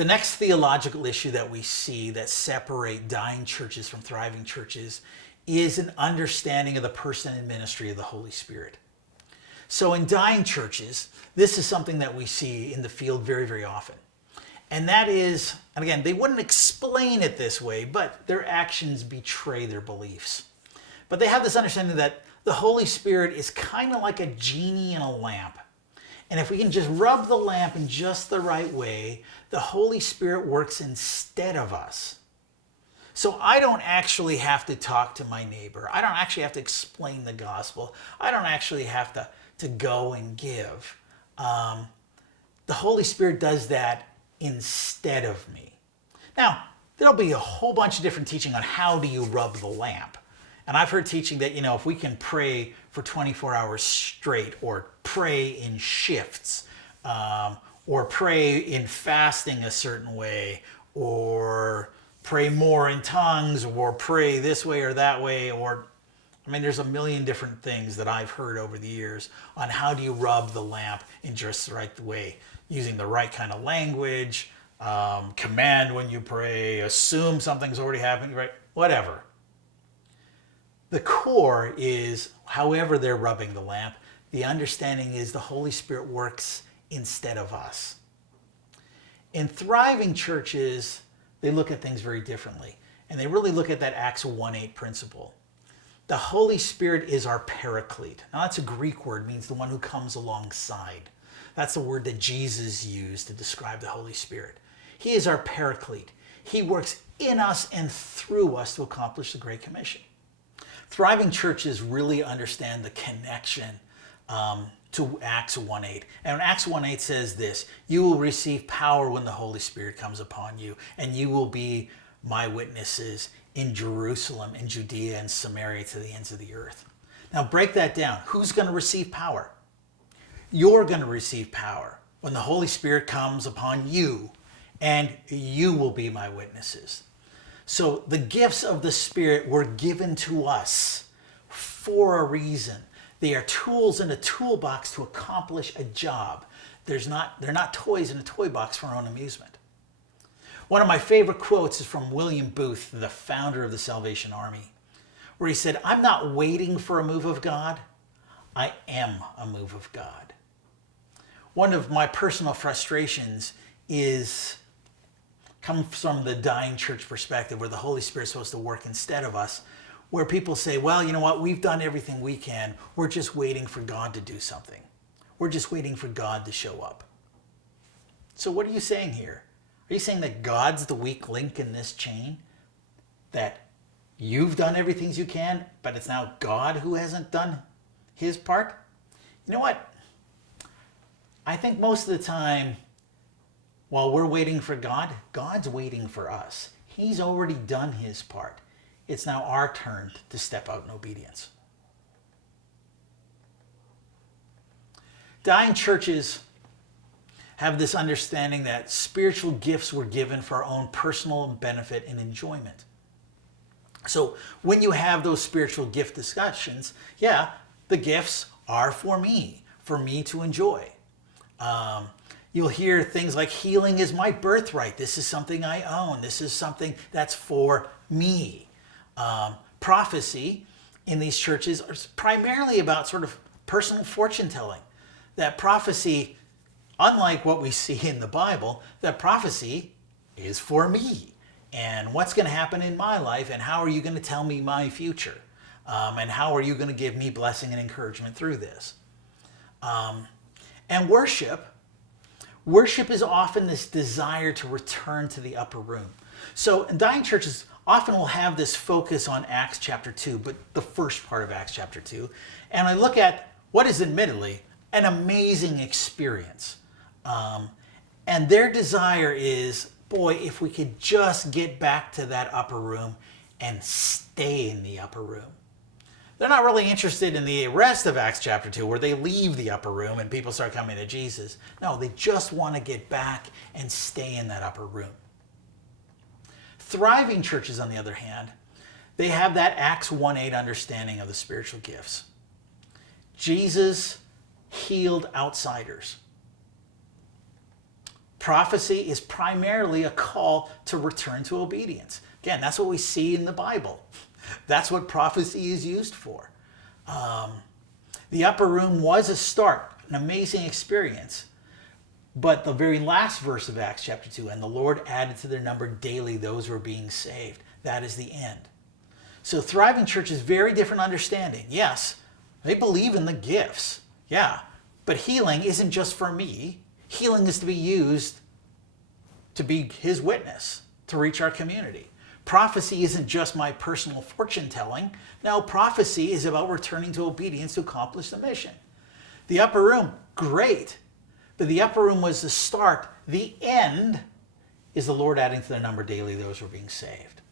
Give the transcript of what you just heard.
The next theological issue that we see that separate dying churches from thriving churches is an understanding of the person and ministry of the Holy Spirit. So in dying churches, this is something that we see in the field very, very often. And that is, and again, they wouldn't explain it this way, but their actions betray their beliefs. But they have this understanding that the Holy Spirit is kind of like a genie in a lamp. And if we can just rub the lamp in just the right way, the Holy Spirit works instead of us. So I don't actually have to talk to my neighbor. I don't actually have to explain the gospel. I don't actually have to go and give. The Holy Spirit does that instead of me. Now, there'll be a whole bunch of different teaching on how do you rub the lamp. And I've heard teaching that, if we can pray for 24 hours straight, or pray in shifts, or pray in fasting a certain way, or pray more in tongues, or pray this way or that way, there's a million different things that I've heard over the years on how do you rub the lamp in just the right way, using the right kind of language, command when you pray, assume something's already happening, right? Whatever. The core is, however they're rubbing the lamp, the understanding is the Holy Spirit works instead of us. In thriving churches, they look at things very differently. And they really look at that Acts 1:8 principle. The Holy Spirit is our paraclete. Now that's a Greek word, means the one who comes alongside. That's the word that Jesus used to describe the Holy Spirit. He is our paraclete. He works in us and through us to accomplish the Great Commission. Thriving churches really understand the connection to Acts 1:8. And Acts 1:8 says this: you will receive power when the Holy Spirit comes upon you, and you will be my witnesses in Jerusalem, in Judea, and Samaria, to the ends of the earth. Now break that down. Who's going to receive power? You're going to receive power when the Holy Spirit comes upon you, and you will be my witnesses. So the gifts of the Spirit were given to us for a reason. They are tools in a toolbox to accomplish a job. They're not toys in a toy box for our own amusement. One of my favorite quotes is from William Booth, the founder of the Salvation Army, where he said, "I'm not waiting for a move of God. I am a move of God." One of my personal frustrations comes from the dying church perspective, where the Holy Spirit is supposed to work instead of us, where people say, well, you know what, we've done everything we can. We're just waiting for God to do something. We're just waiting for God to show up. So what are you saying here? Are you saying that God's the weak link in this chain? That you've done everything you can, but it's now God who hasn't done his part? You know what? I think most of the time, while we're waiting for God, God's waiting for us. He's already done his part. It's now our turn to step out in obedience. Dying churches have this understanding that spiritual gifts were given for our own personal benefit and enjoyment. So when you have those spiritual gift discussions, the gifts are for me to enjoy. You'll hear things like, healing is my birthright. This is something I own. This is something that's for me. Prophecy in these churches is primarily about sort of personal fortune telling. That prophecy, unlike what we see in the Bible, that prophecy is for me. And what's going to happen in my life, and how are you going to tell me my future? And how are you going to give me blessing and encouragement through this? And worship is often this desire to return to the upper room. So dying churches often will have this focus on Acts chapter 2, but the first part of Acts chapter 2. And I look at what is admittedly an amazing experience. And their desire is, boy, if we could just get back to that upper room and stay in the upper room. They're not really interested in the rest of Acts chapter 2, where they leave the upper room and people start coming to Jesus. No, they just want to get back and stay in that upper room. Thriving churches, on the other hand, they have that Acts 1:8 understanding of the spiritual gifts. Jesus healed outsiders. Prophecy is primarily a call to return to obedience. Again, that's what we see in the Bible. That's what prophecy is used for. The upper room was a start, an amazing experience. But the very last verse of Acts chapter 2, and the Lord added to their number daily those who were being saved. That is the end. So thriving church is very different understanding. Yes, they believe in the gifts. Yeah, but healing isn't just for me. Healing is to be used to be his witness, to reach our community. Prophecy isn't just my personal fortune telling. No, prophecy is about returning to obedience to accomplish the mission. The upper room, great. But the upper room was the start. The end is the Lord adding to their number daily those who are being saved.